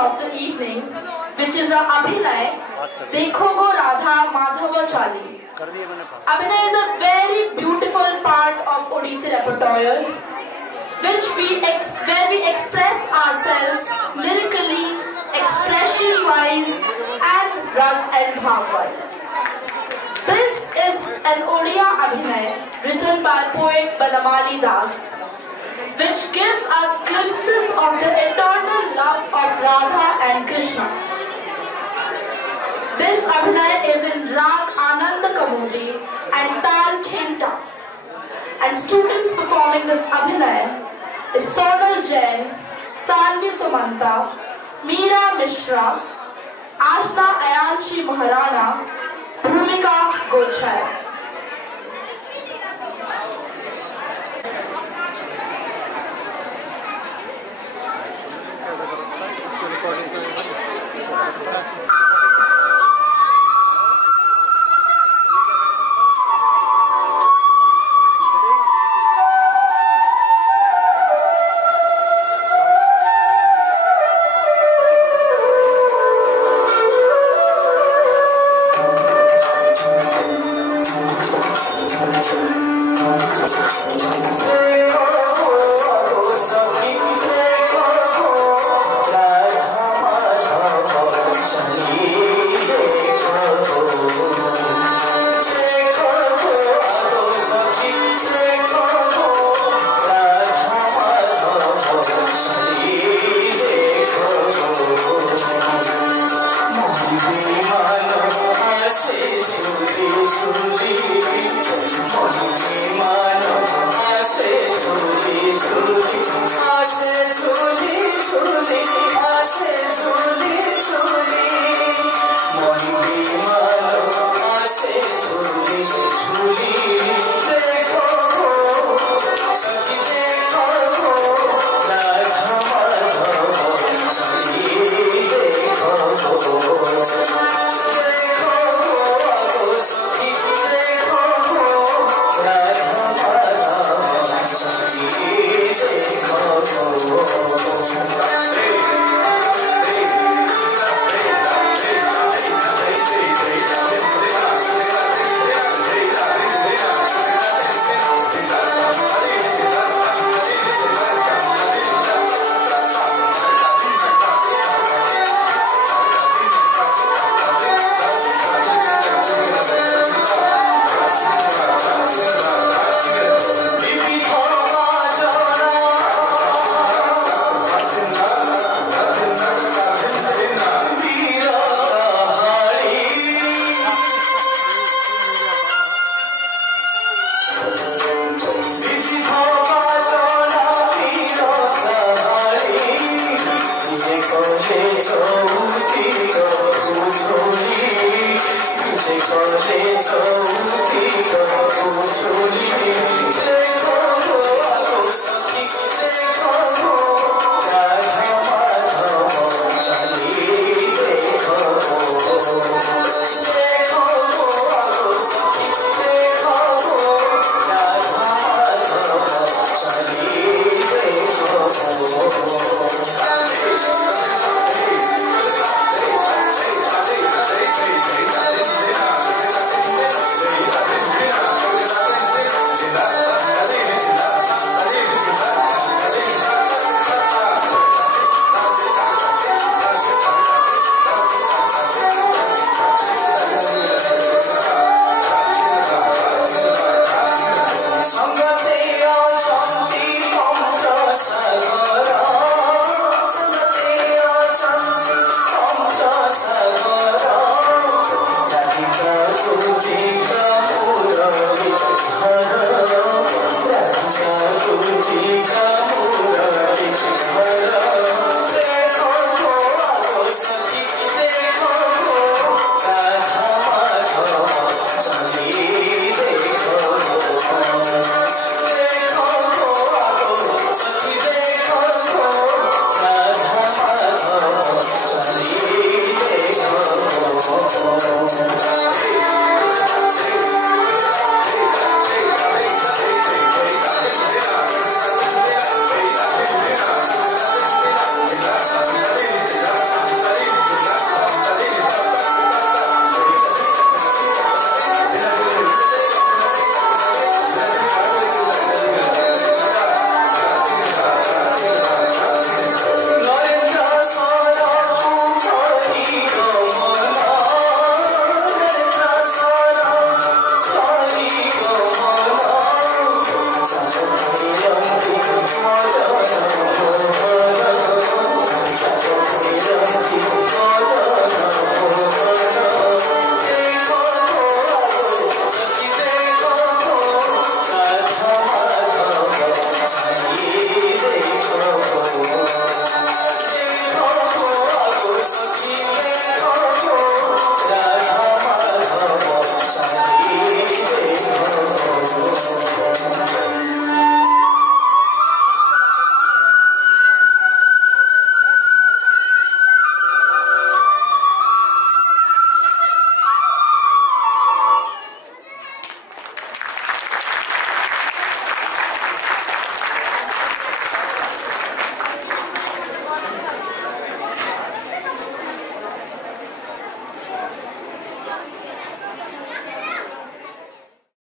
of the evening, which is a Abhinay, Dekhogo Radha Madhava Chali. Abhinay is a very beautiful part of Odissi repertoire, where we express ourselves lyrically, expression-wise, and ras and bhav-wise. This is an Odia Abhinay written by poet Banamali Das, which gives us glimpses of the eternal love of Radha and Krishna. This Abhinay is in Rag Ananda Kamudi and Tal Khemta. And students performing this Abhinay is Sonal Jain, Sanvi Sumanta, Meera Mishra, Ashna Ayanshi Maharana, Bhumika Gochar.